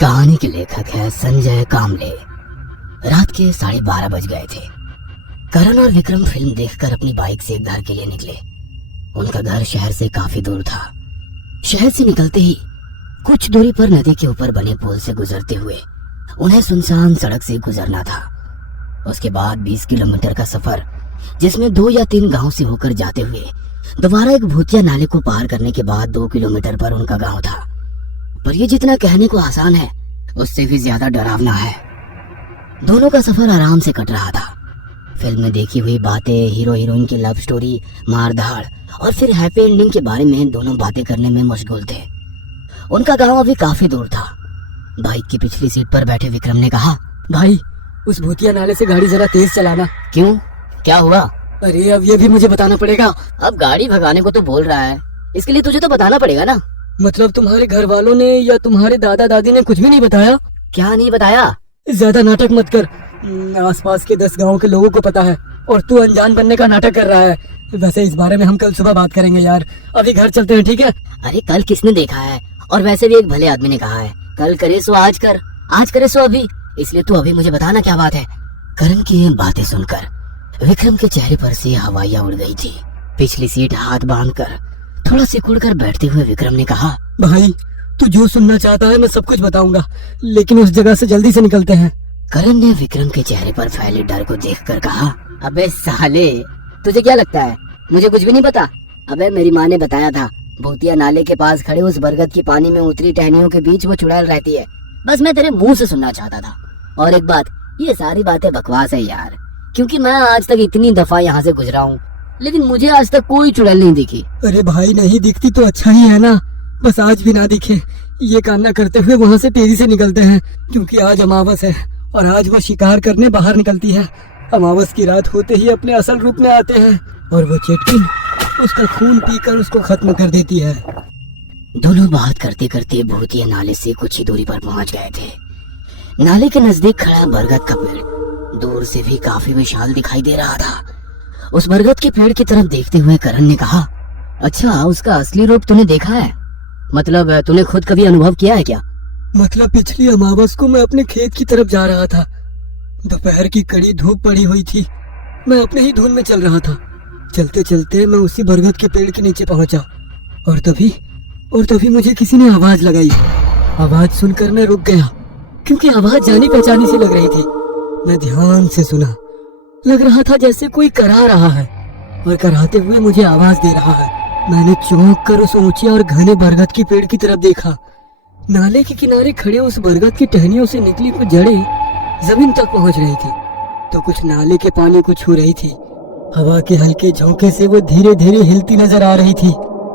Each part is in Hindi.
कहानी के लेखक है संजय कामले। रात के 12:30 बज गए थे। करण और विक्रम फिल्म देखकर अपनी बाइक से घर के लिए निकले। उनका घर शहर से काफी दूर था। शहर से निकलते ही कुछ दूरी पर नदी के ऊपर बने पुल से गुजरते हुए उन्हें सुनसान सड़क से गुजरना था। उसके बाद 20 किलोमीटर का सफर, जिसमें 2 या 3 गांव से होकर जाते हुए दोबारा एक भूतिया नाले को पार करने के बाद 2 किलोमीटर पर उनका गांव था। पर ये जितना कहने को आसान है, उससे भी ज्यादा डरावना है। दोनों का सफर आराम से कट रहा था। फिल्म में देखी हुई बातें, हीरो हीरोइन की लव स्टोरी, मारधाड़ और फिर हैप्पी एंडिंग के बारे में दोनों बातें करने में मशगूल थे। उनका गांव अभी काफी दूर था। बाइक की पिछली सीट पर बैठे विक्रम ने कहा, भाई उस भूतिया नाले से गाड़ी जरा तेज चलाना। क्यों, क्या हुआ? अरे अब ये भी मुझे बताना पड़ेगा। अब गाड़ी भगाने को तो बोल रहा है, इसके लिए तुझे तो बताना पड़ेगा ना। मतलब तुम्हारे घर वालों ने या तुम्हारे दादा दादी ने कुछ भी नहीं बताया? क्या नहीं बताया? ज्यादा नाटक मत कर। आसपास के 10 गाँव के लोगों को पता है और तू अनजान बनने का नाटक कर रहा है। वैसे इस बारे में हम कल सुबह बात करेंगे यार। अभी घर चलते हैं, ठीक है? अरे कल किसने देखा है? और वैसे भी एक भले आदमी ने कहा है, कल करे सो आज कर, आज करे सो अभी। इसलिए तू अभी मुझे बताना क्या बात है। करण की ये बातें सुनकर विक्रम के चेहरे पर से हवाइयां उड़ गई थी। पिछली सीट हाथ बांधकर थोड़ा सिकुड़ कर बैठते हुए विक्रम ने कहा, भाई तू जो सुनना चाहता है मैं सब कुछ बताऊंगा, लेकिन उस जगह से जल्दी से निकलते हैं। करण ने विक्रम के चेहरे पर फैले डर को देखकर कहा, अबे साले, तुझे क्या लगता है मुझे कुछ भी नहीं पता? अबे मेरी माँ ने बताया था, भूतिया नाले के पास खड़े उस बरगद की पानी में उतरी टहनियों के बीच वो चुड़ैल रहती है। बस मैं तेरे मुंह से सुनना चाहता था। और एक बात, ये सारी बातें बकवास है यार, क्योंकि मैं आज तक इतनी दफा यहाँ से गुजरा हूँ, लेकिन मुझे आज तक कोई चुड़ैल नहीं दिखी। अरे भाई नहीं दिखती तो अच्छा ही है ना, बस आज भी ना दिखे ये कामना करते हुए वहाँ से तेजी से निकलते हैं, क्योंकि आज अमावस है और आज वो शिकार करने बाहर निकलती है। अमावस की रात होते ही अपने असल रूप में आते हैं और वो चेटकिन उसका खून पीकर उसको खत्म कर देती है। दोनों बात करते करते भूतिया नाले से कुछ ही दूरी पर पहुंच गए थे। नाले के नजदीक खड़ा बरगद का पेड़ दूर से भी काफी विशाल दिखाई दे रहा था। उस बरगद के पेड़ की तरफ देखते हुए करण ने कहा, अच्छा उसका असली रूप तूने देखा है? मतलब तूने खुद कभी अनुभव किया है क्या? मतलब पिछली अमावस को मैं अपने खेत की तरफ जा रहा था। दोपहर की कड़ी धूप पड़ी हुई थी। मैं अपने ही धुन में चल रहा था। चलते चलते मैं उसी बरगद के पेड़ के नीचे पहुंचा और तभी मुझे किसी ने आवाज लगाई। आवाज सुनकर मैं रुक गया, क्योंकि आवाज जानी पहचानी सी लग रही थी। मैं ध्यान से सुना, लग रहा था जैसे कोई करा रहा है और कराते हुए मुझे आवाज दे रहा है। मैंने चौंक कर उस ऊंचे और घने बरगद के पेड़ की तरफ देखा। नाले के किनारे खड़े उस बरगद की टहनियों से निकली कुछ जड़ें जमीन तक पहुंच रही थी, तो कुछ नाले के पानी को छू रही थी। हवा के हल्के झोंके से वो धीरे धीरे हिलती नजर आ रही थी,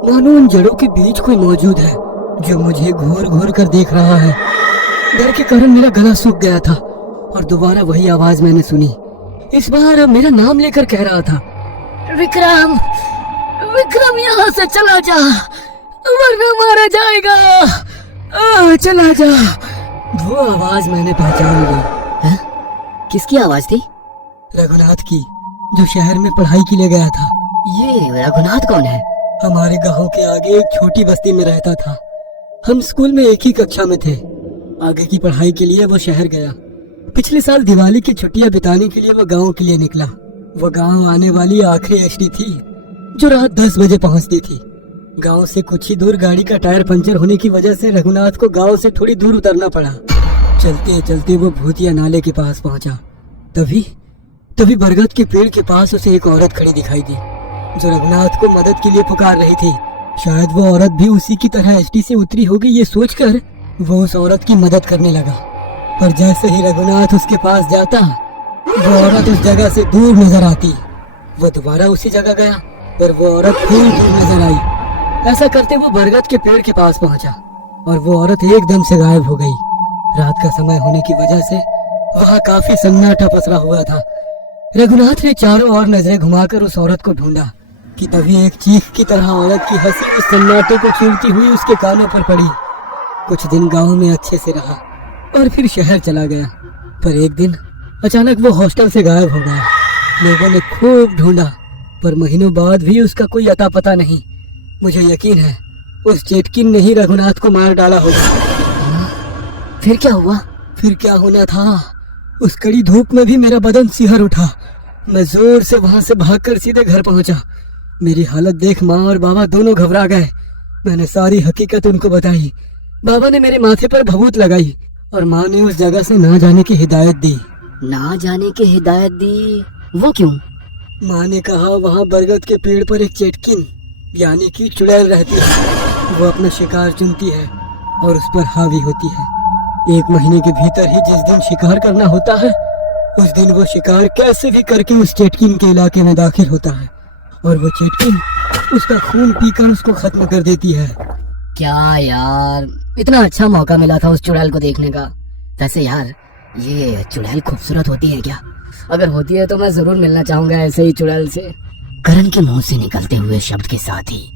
मानो उन जड़ों के बीच कोई मौजूद है जो मुझे घूर घूर कर देख रहा है। डर के कारण मेरा गला सूख गया था और दोबारा वही आवाज मैंने सुनी। इस बार मेरा नाम लेकर कह रहा था, विक्रम, विक्रम यहाँ से चला जा वरना मारा जाएगा, चला जा। वो आवाज मैंने पहचान ली। है? किसकी आवाज थी? रघुनाथ की, जो शहर में पढ़ाई के लिए गया था। ये रघुनाथ कौन है? हमारे गांव के आगे एक छोटी बस्ती में रहता था। हम स्कूल में एक ही कक्षा में थे। आगे की पढ़ाई के लिए वो शहर गया। पिछले साल दिवाली की छुट्टियां बिताने के लिए वो गांव के लिए निकला। वो गांव आने वाली आखिरी एसटी थी, जो रात 10 बजे पहुंचती थी। गांव से कुछ ही दूर गाड़ी का टायर पंचर होने की वजह से रघुनाथ को गांव से थोड़ी दूर उतरना पड़ा। चलते चलते वो भूतिया नाले के पास पहुंचा। तभी बरगद के पेड़ के पास उसे एक औरत खड़ी दिखाई दी, जो रघुनाथ को मदद के लिए पुकार रही थी। शायद वो औरत भी उसी की तरह एसटी से उतरी होगी, ये सोचकर वो उस औरत की मदद करने लगा। पर जैसे ही रघुनाथ उसके पास जाता, वो औरत उस जगह से दूर नजर आती। वो दोबारा उसी जगह गया, पर वो औरत फिर दूर नजर आई। ऐसा करते वो बरगद के पेड़ के पास पहुंचा और वो औरत एकदम से गायब हो गई। रात का समय होने की वजह से वहाँ काफी सन्नाटा पसरा हुआ था। रघुनाथ ने चारों ओर नजरें घुमाकर उस औरत को ढूंढा कि तभी एक चीख की तरह औरत की हंसी उस सन्नाटे को छीनती हुई उसके कानों पर पड़ी। कुछ दिन गांव में अच्छे से रहा और फिर शहर चला गया, पर एक दिन अचानक वो हॉस्टल से गायब हो गया। लोगों ने खूब ढूंढा, पर महीनों बाद भी उसका कोई अता पता नहीं। मुझे यकीन है उस चेटकिन ने ही रघुनाथ को मार डाला होगा। फिर क्या हुआ? फिर क्या होना था, उस कड़ी धूप में भी मेरा बदन सिहर उठा। मैं जोर से वहां से भागकर सीधे घर पहुंचा। मेरी हालत देख माँ और बाबा दोनों घबरा गए। मैंने सारी हकीकत उनको बताई। बाबा ने मेरे माथे पर भभूत लगाई और माँ ने उस जगह से ना जाने की हिदायत दी। ना जाने की हिदायत दी? वो क्यों? माँ ने कहा वहाँ बरगद के पेड़ पर एक चेटकिन यानी कि चुड़ैल रहती है। वो अपना शिकार चुनती है और उस पर हावी होती है। 1 महीने के भीतर ही जिस दिन शिकार करना होता है, उस दिन वो शिकार कैसे भी करके उस चेटकिन के इलाके में दाखिल होता है और वो चेटकिन उसका खून पीकर उसको खत्म कर देती है। क्या यार, इतना अच्छा मौका मिला था उस चुड़ैल को देखने का। वैसे यार, ये चुड़ैल खूबसूरत होती है क्या? अगर होती है तो मैं जरूर मिलना चाहूंगा ऐसे ही चुड़ैल से। करण के मुंह से निकलते हुए शब्द के साथ ही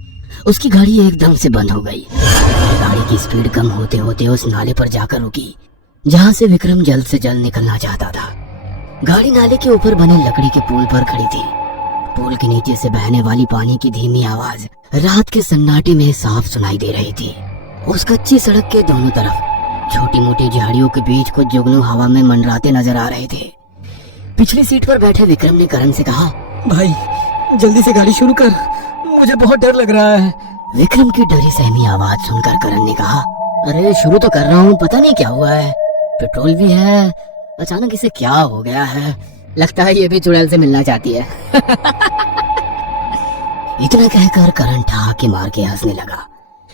उसकी गाड़ी एकदम से बंद हो गई। गाड़ी की स्पीड कम होते होते उस नाले पर जाकर रुकी जहां से विक्रम जल्द से जल्द निकलना चाहता था। गाड़ी नाले के ऊपर बने लकड़ी के पुल पर खड़ी थी। पुल के नीचे से बहने वाली पानी की धीमी आवाज रात के सन्नाटे में साफ सुनाई दे रही थी। उस कच्ची सड़क के दोनों तरफ छोटी मोटी झाड़ियों के बीच कुछ जुगनू हवा में मंडराते नजर आ रहे थे। पिछली सीट पर बैठे विक्रम ने करण से कहा, भाई जल्दी से गाड़ी शुरू कर, मुझे बहुत डर लग रहा है। विक्रम की डरी सहमी आवाज सुनकर करण ने कहा, अरे शुरू तो कर रहा हूँ, पता नहीं क्या हुआ है, पेट्रोल भी है, अचानक इसे क्या हो गया है, लगता है ये भी चुड़ैल से मिलना चाहती है। इतना कहकर करण ठहाके मार के हंसने लगा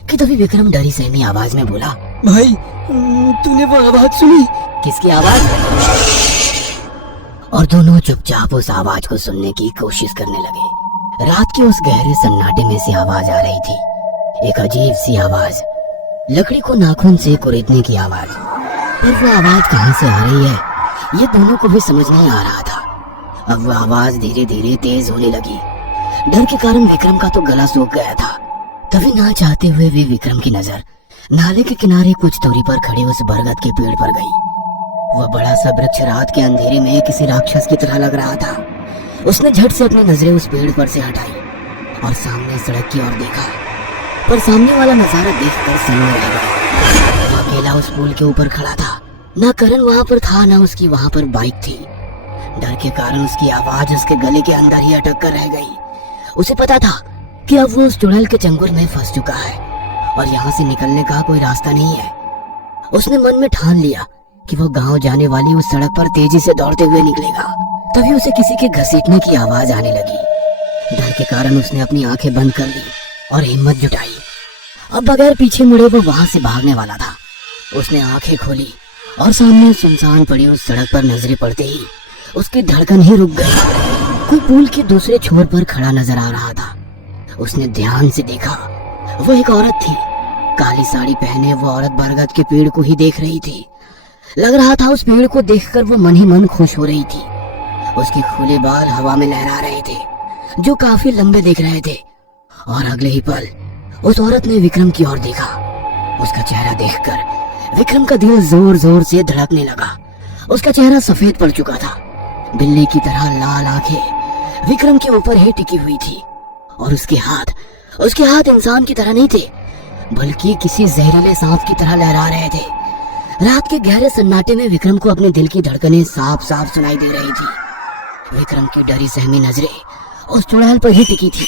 कि तभी विक्रम डरी सहमी आवाज में बोला, भाई तूने वो आवाज सुनी? किसकी आवाज? और दोनों चुपचाप उस आवाज को सुनने की कोशिश करने लगे। रात के उस गहरे सन्नाटे में से आवाज आ रही थी, एक अजीब सी आवाज, लकड़ी को नाखून से कुरेदने की आवाज। पर वो आवाज कहां से आ रही है ये दोनों को भी समझ नहीं आ रहा था। अब वो आवाज धीरे धीरे तेज होने लगी। डर के कारण विक्रम का तो गला सूख गया था। तभी ना चाहते हुए भी विक्रम की नजर नाले के किनारे कुछ दूरी पर खड़े उस बरगद के पेड़ पर गई। वह बड़ा सा वृक्ष रात के अंधेरे में किसी राक्षस की तरह लग रहा था। उसने झट से अपनी नजरें उस पेड़ पर से हटाई और सामने सड़क की ओर देखा, पर सामने वाला नजारा देखकर सन्न रह गया। वो अकेला उस पुल के ऊपर खड़ा था। ना करण वहां पर था, ना उसकी वहां पर बाइक थी। डर के कारण उसकी आवाज उसके गले के अंदर ही अटक कर रह गई। उसे पता था कि अब वो उस चुड़ैल के चंगुल में फंस चुका है और यहाँ से निकलने का कोई रास्ता नहीं है। उसने मन में ठान लिया कि वो गांव जाने वाली उस सड़क पर तेजी से दौड़ते हुए निकलेगा। तभी उसे किसी के घसीटने की आवाज आने लगी। डर के कारण उसने अपनी आंखें बंद कर ली और हिम्मत जुटाई। अब बगैर पीछे मुड़े वो वहां से भागने वाला था। उसने आंखें खोली और सामने सुनसान पड़ी उस सड़क पर नजरें पड़ते ही उसकी धड़कन ही रुक गई। कोई पुल के दूसरे छोर पर खड़ा नजर आ रहा था। उसने ध्यान से देखा, वो एक औरत थी। काली साड़ी पहने वो औरत बरगद के पेड़ को ही देख रही थी। लग रहा था उस पेड़ को देखकर वो मन ही मन खुश हो रही थी। उसके खुले बाल हवा में लहरा रहे थे जो काफी लंबे दिख रहे थे। और अगले ही पल उस औरत ने विक्रम की ओर देखा। उसका चेहरा देखकर विक्रम का दिल जोर जोर से धड़कने लगा। उसका चेहरा सफेद पड़ चुका था। बिल्ली की तरह लाल आंखें विक्रम के ऊपर ही टिकी हुई थी और उसके हाथ इंसान की तरह नहीं थे, बल्कि किसी जहरीले सांप की तरह लहरा रहे थे। रात के गहरे सन्नाटे में विक्रम को अपने दिल की धड़कनें साफ साफ सुनाई दे रही थी। विक्रम की डरी सहमी नजरें उस चुड़ैल पर ही टिकी थी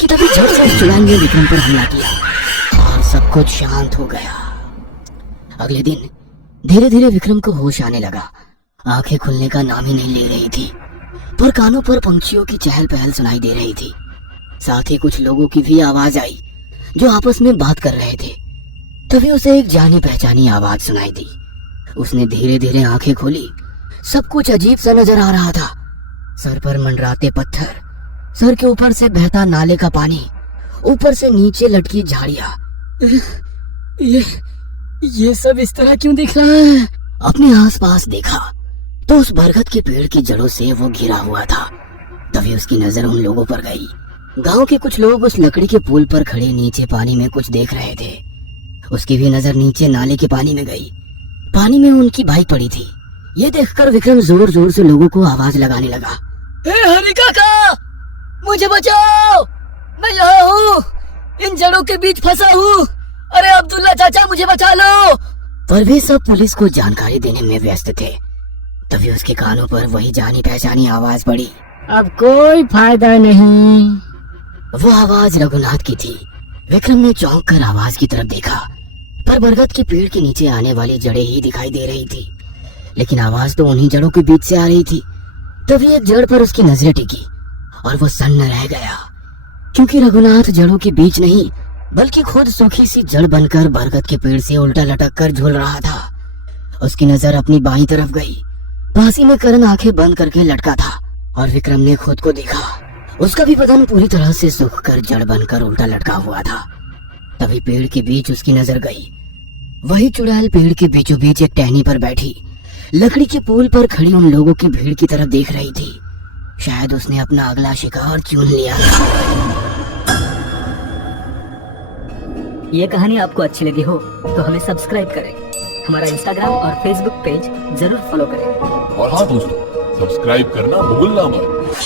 कि तभी झट से उस चुड़ैल ने विक्रम पर हमला किया और सब कुछ शांत हो गया। अगले दिन धीरे धीरे विक्रम को होश आने लगा। आंखें खुलने का नाम ही नहीं ले रही थी, पर कानों पर पंछियों की चहल पहल सुनाई दे रही थी। साथ ही कुछ लोगों की भी आवाज आई जो आपस में बात कर रहे थे। तभी उसे एक जानी पहचानी आवाज सुनाई दी। उसने धीरे धीरे आंखें खोली। सब कुछ अजीब सा नजर आ रहा था। सर पर मंडराते पत्थर, सर के ऊपर से बहता नाले का पानी, ऊपर से नीचे लटकी झाड़ियां। ये सब इस तरह क्यों दिख रहा है? अपने आसपास देखा तो उस बरगद के पेड़ की जड़ों से वो घिरा हुआ था। तभी उसकी नजर उन लोगों पर गई। गांव के कुछ लोग उस लकड़ी के पुल पर खड़े नीचे पानी में कुछ देख रहे थे। उसकी भी नजर नीचे नाले के पानी में गई। पानी में उनकी बाइक पड़ी थी। ये देखकर विक्रम जोर जोर से लोगों को आवाज लगाने लगा, हरि काका, मुझे बचाओ, मैं यहाँ हूँ, इन जड़ों के बीच फंसा हूँ। अरे अब्दुल्ला चाचा, मुझे बचा लो। पर वे सब पुलिस को जानकारी देने में व्यस्त थे। तभी उसके कानों पर वही जानी पहचानी आवाज पड़ी। अब कोई फायदा नहीं। वो आवाज रघुनाथ की थी। विक्रम ने चौंक कर आवाज की तरफ देखा, पर बरगद के पेड़ के नीचे आने वाली जड़ें ही दिखाई दे रही थी, लेकिन आवाज तो उन्हीं जड़ों के बीच से आ रही थी। तभी एक जड़ पर उसकी नजरें टिकी और वो सन्न रह गया, क्योंकि रघुनाथ जड़ों के बीच नहीं बल्कि खुद सूखी सी जड़ बनकर बरगद के पेड़ से उल्टा लटक कर झूल रहा था। उसकी नजर अपनी बाईं तरफ गई। पासी में करण आंखें बंद करके लटका था और विक्रम ने खुद को देखा। उसका भी बदन पूरी तरह से सूख कर जड़ बनकर उल्टा लटका हुआ था। तभी पेड़ के बीच उसकी नजर गई। वही चुड़ैल पेड़ के बीचों बीच एक टहनी पर बैठी लकड़ी के पुल पर खड़ी उन लोगों की भीड़ की तरफ देख रही थी। शायद उसने अपना अगला शिकार चुन लिया। ये कहानी आपको अच्छी लगी हो तो हमें सब्सक्राइब करें, हमारा इंस्टाग्राम और फेसबुक पेज जरूर फॉलो करें। और हाँ दोस्तों, सब्सक्राइब करना भूलना मत।